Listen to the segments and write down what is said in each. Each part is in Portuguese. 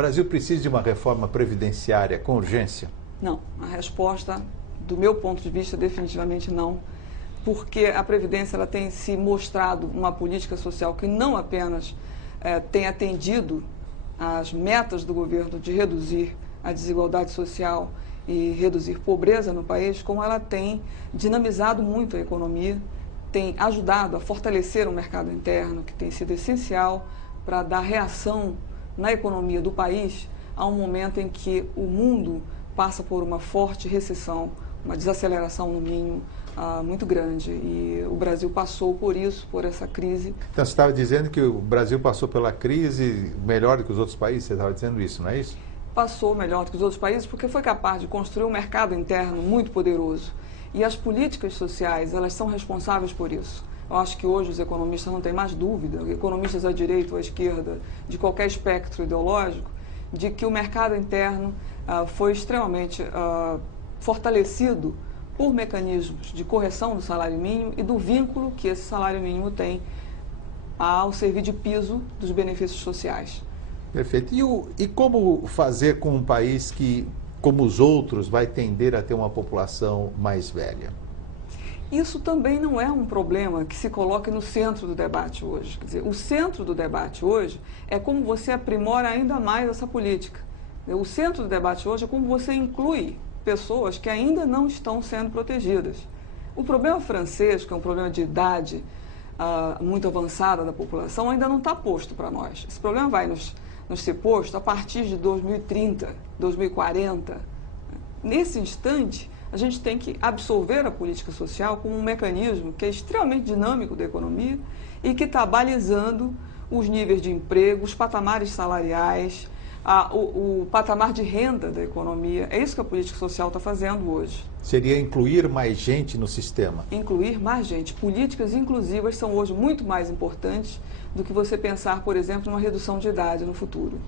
Brasil precisa de uma reforma previdenciária com urgência? Não, a resposta, do meu ponto de vista, definitivamente não, porque a Previdência ela tem se mostrado uma política social que não apenas tem atendido às metas do governo de reduzir a desigualdade social e reduzir pobreza no país, como ela tem dinamizado muito a economia, tem ajudado a fortalecer o mercado interno, que tem sido essencial para dar reação na economia do país a um momento em que o mundo passa por uma forte recessão, uma desaceleração no mínimo muito grande. E o Brasil passou por isso, por essa crise. Então você estava dizendo que o Brasil passou pela crise melhor do que os outros países, você estava dizendo isso, não é isso? Passou melhor do que os outros países porque foi capaz de construir um mercado interno muito poderoso. E as políticas sociais, elas são responsáveis por isso. Eu acho que hoje os economistas não têm mais dúvida, economistas à direita ou à esquerda, de qualquer espectro ideológico, de que o mercado interno foi extremamente fortalecido por mecanismos de correção do salário mínimo e do vínculo que esse salário mínimo tem ao servir de piso dos benefícios sociais. Perfeito. E como fazer com um país que, como os outros, vai tender a ter uma população mais velha? Isso também não é um problema que se coloque no centro do debate hoje. Quer dizer, o centro do debate hoje é como você aprimora ainda mais essa política. O centro do debate hoje é como você inclui pessoas que ainda não estão sendo protegidas. O problema francês, que é um problema de idade muito avançada da população, ainda não está posto para nós. Esse problema vai nos ser posto a partir de 2030, 2040. Nesse instante, a gente tem que absorver a política social como um mecanismo que é extremamente dinâmico da economia e que está balizando os níveis de emprego, os patamares salariais, o patamar de renda da economia. É isso que a política social está fazendo hoje. Seria incluir mais gente no sistema? Incluir mais gente. Políticas inclusivas são hoje muito mais importantes do que você pensar, por exemplo, numa redução de idade no futuro.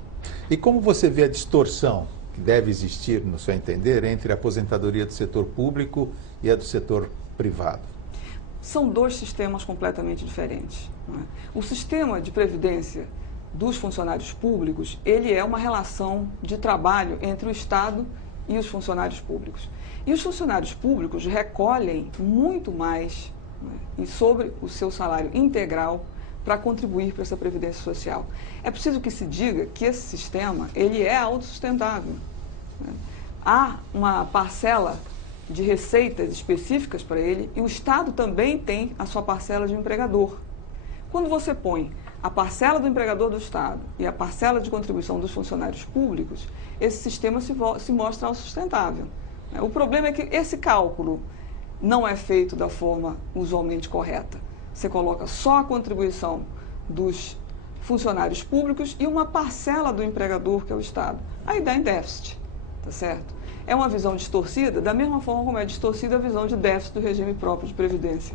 E como você vê a distorção que deve existir, no seu entender, entre a aposentadoria do setor público e a do setor privado? São dois sistemas completamente diferentes. Não é? O sistema de previdência dos funcionários públicos, ele é uma relação de trabalho entre o Estado e os funcionários públicos. E os funcionários públicos recolhem muito mais, né, sobre o seu salário integral para contribuir para essa previdência social. É preciso que se diga que esse sistema, ele é autossustentável. Né? Há uma parcela de receitas específicas para ele e o Estado também tem a sua parcela de empregador. Quando você põe a parcela do empregador do Estado e a parcela de contribuição dos funcionários públicos, esse sistema se mostra autossustentável. O problema é que esse cálculo não é feito da forma usualmente correta. Você coloca só a contribuição dos funcionários públicos e uma parcela do empregador, que é o Estado. Aí dá em déficit, tá certo? É uma visão distorcida, da mesma forma como é distorcida a visão de déficit do regime próprio de previdência,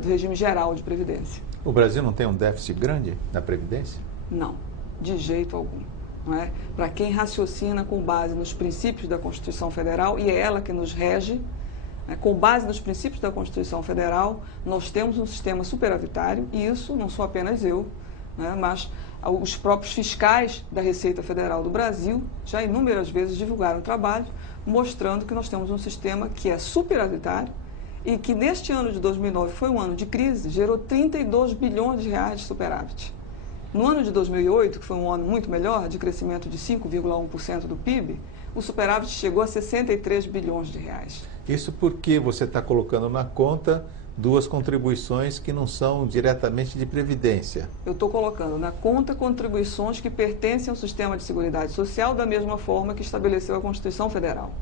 do regime geral de previdência. O Brasil não tem um déficit grande na previdência? Não, de jeito algum. Não é? Para quem raciocina com base nos princípios da Constituição Federal, e é ela que nos rege, com base nos princípios da Constituição Federal, nós temos um sistema superavitário, e isso não sou apenas eu, né, mas os próprios fiscais da Receita Federal do Brasil já inúmeras vezes divulgaram trabalho mostrando que nós temos um sistema que é superavitário e que neste ano de 2009 foi um ano de crise, gerou 32 bilhões de reais de superávit. No ano de 2008, que foi um ano muito melhor, de crescimento de 5,1% do PIB, o superávit chegou a 63 bilhões de reais. Isso porque você está colocando na conta duas contribuições que não são diretamente de previdência. Eu estou colocando na conta contribuições que pertencem ao sistema de seguridade social da mesma forma que estabeleceu a Constituição Federal.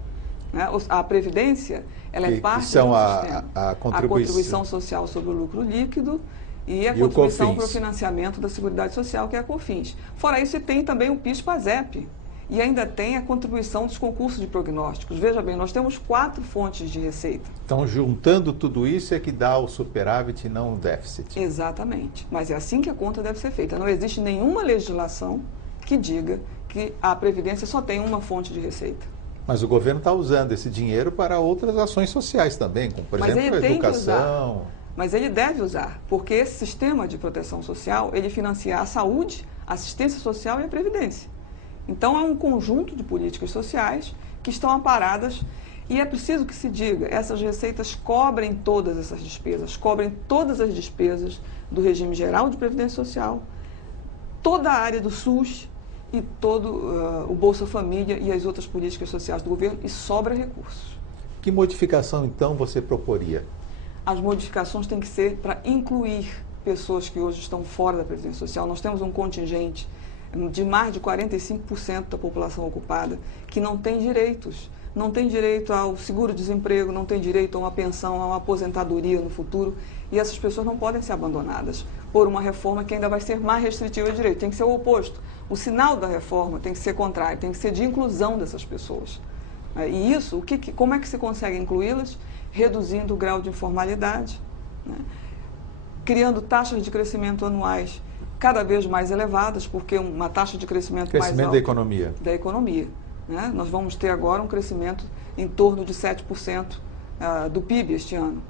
A Previdência, ela é parte do sistema. A contribuição social sobre o lucro líquido e a contribuição para o financiamento da Seguridade Social, que é a COFINS. Fora isso, tem também o PIS/PASEP. E ainda tem a contribuição dos concursos de prognósticos. Veja bem, nós temos 4 fontes de receita. Então, juntando tudo isso é que dá o superávit e não o déficit. Exatamente. Mas é assim que a conta deve ser feita. Não existe nenhuma legislação que diga que a Previdência só tem uma fonte de receita. Mas o governo está usando esse dinheiro para outras ações sociais também, como, por exemplo, a educação. Mas ele deve usar, porque esse sistema de proteção social, ele financia a saúde, a assistência social e a previdência. Então, é um conjunto de políticas sociais que estão amparadas e é preciso que se diga, essas receitas cobrem todas essas despesas, cobrem todas as despesas do regime geral de previdência social, toda a área do SUS e todo o Bolsa Família e as outras políticas sociais do governo, e sobra recursos. Que modificação, então, você proporia? As modificações têm que ser para incluir pessoas que hoje estão fora da Previdência Social. Nós temos um contingente de mais de 45% da população ocupada que não tem direitos. Não tem direito ao seguro-desemprego, não tem direito a uma pensão, a uma aposentadoria no futuro. E essas pessoas não podem ser abandonadas por uma reforma que ainda vai ser mais restritiva de direito. Tem que ser o oposto. O sinal da reforma tem que ser contrário, tem que ser de inclusão dessas pessoas. E isso, como é que se consegue incluí-las? Reduzindo o grau de informalidade, né? Criando taxas de crescimento anuais cada vez mais elevadas, porque uma taxa de crescimento mais alta da economia. Da economia, né? Nós vamos ter agora um crescimento em torno de 7% do PIB este ano.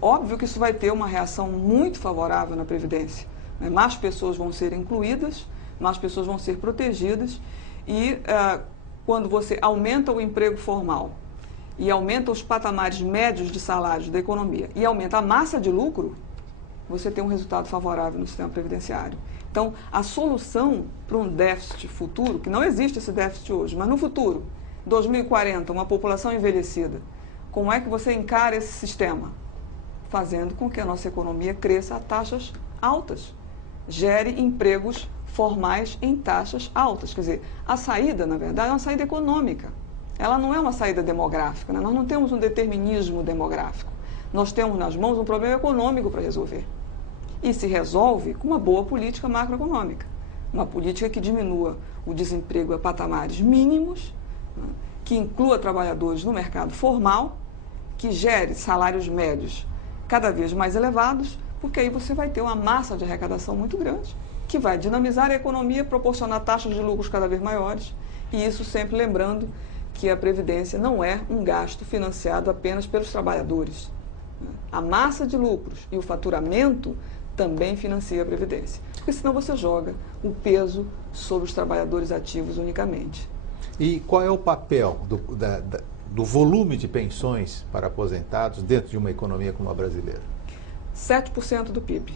Óbvio que isso vai ter uma reação muito favorável na Previdência. Mais pessoas vão ser incluídas, mais pessoas vão ser protegidas e quando você aumenta o emprego formal e aumenta os patamares médios de salários da economia e aumenta a massa de lucro, você tem um resultado favorável no sistema previdenciário. Então, a solução para um déficit futuro, que não existe esse déficit hoje, mas no futuro, 2040, uma população envelhecida, como é que você encara esse sistema? Fazendo com que a nossa economia cresça a taxas altas, gere empregos formais em taxas altas. Quer dizer, a saída, na verdade, é uma saída econômica. Ela não é uma saída demográfica, né? Nós não temos um determinismo demográfico. Nós temos nas mãos um problema econômico para resolver. E se resolve com uma boa política macroeconômica. Uma política que diminua o desemprego a patamares mínimos, né? Que inclua trabalhadores no mercado formal, que gere salários médios cada vez mais elevados, porque aí você vai ter uma massa de arrecadação muito grande, que vai dinamizar a economia, proporcionar taxas de lucros cada vez maiores, e isso sempre lembrando que a Previdência não é um gasto financiado apenas pelos trabalhadores. A massa de lucros e o faturamento também financia a Previdência, porque senão você joga o peso sobre os trabalhadores ativos unicamente. E qual é o papel do volume de pensões para aposentados dentro de uma economia como a brasileira? 7% do PIB.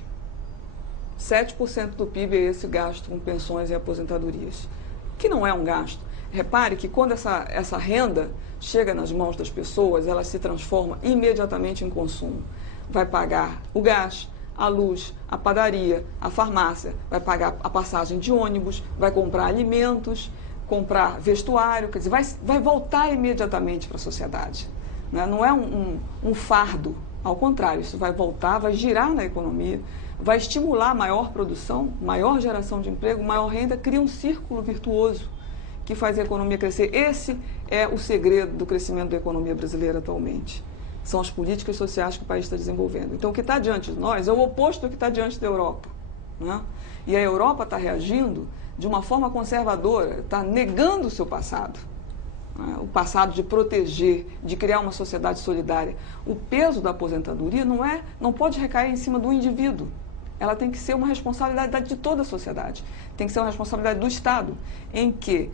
7% do PIB é esse gasto com pensões e aposentadorias, que não é um gasto. Repare que quando essa renda chega nas mãos das pessoas, ela se transforma imediatamente em consumo. Vai pagar o gás, a luz, a padaria, a farmácia, vai pagar a passagem de ônibus, vai comprar alimentos, comprar vestuário, quer dizer, vai voltar imediatamente para a sociedade. Né? Não é um fardo, ao contrário, isso vai voltar, vai girar na economia, vai estimular maior produção, maior geração de emprego, maior renda, cria um círculo virtuoso que faz a economia crescer. Esse é o segredo do crescimento da economia brasileira atualmente. São as políticas sociais que o país está desenvolvendo. Então, o que está diante de nós é o oposto do que está diante da Europa. Né? E a Europa está reagindo de uma forma conservadora, está negando o seu passado. Né? O passado de proteger, de criar uma sociedade solidária. O peso da aposentadoria não pode recair em cima do indivíduo. Ela tem que ser uma responsabilidade de toda a sociedade. Tem que ser uma responsabilidade do Estado, em que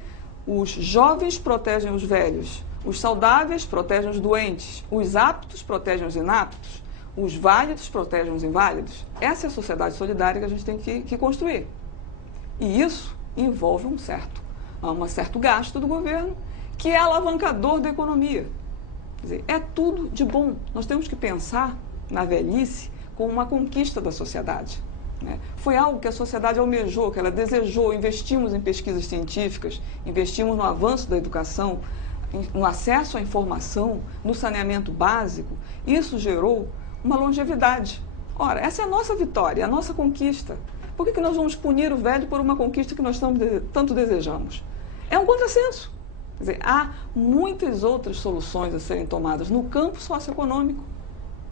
os jovens protegem os velhos, os saudáveis protegem os doentes, os aptos protegem os inaptos, os válidos protegem os inválidos. Essa é a sociedade solidária que a gente tem que construir. E isso envolve um certo gasto do governo, que é alavancador da economia. Quer dizer, é tudo de bom. Nós temos que pensar na velhice como uma conquista da sociedade. Né? Foi algo que a sociedade almejou, que ela desejou. Investimos em pesquisas científicas, investimos no avanço da educação, no acesso à informação, no saneamento básico. Isso gerou uma longevidade. Ora, essa é a nossa vitória, a nossa conquista. Por que nós vamos punir o velho por uma conquista que nós tanto desejamos? É um contrassenso. Quer dizer, há muitas outras soluções a serem tomadas no campo socioeconômico,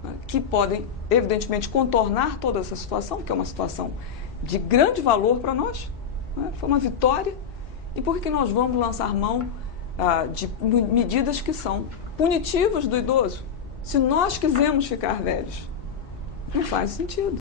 né, que podem, evidentemente, contornar toda essa situação, que é uma situação de grande valor para nós. Né? Foi uma vitória. E por que nós vamos lançar mão de medidas que são punitivas do idoso? Se nós quisermos ficar velhos, não faz sentido.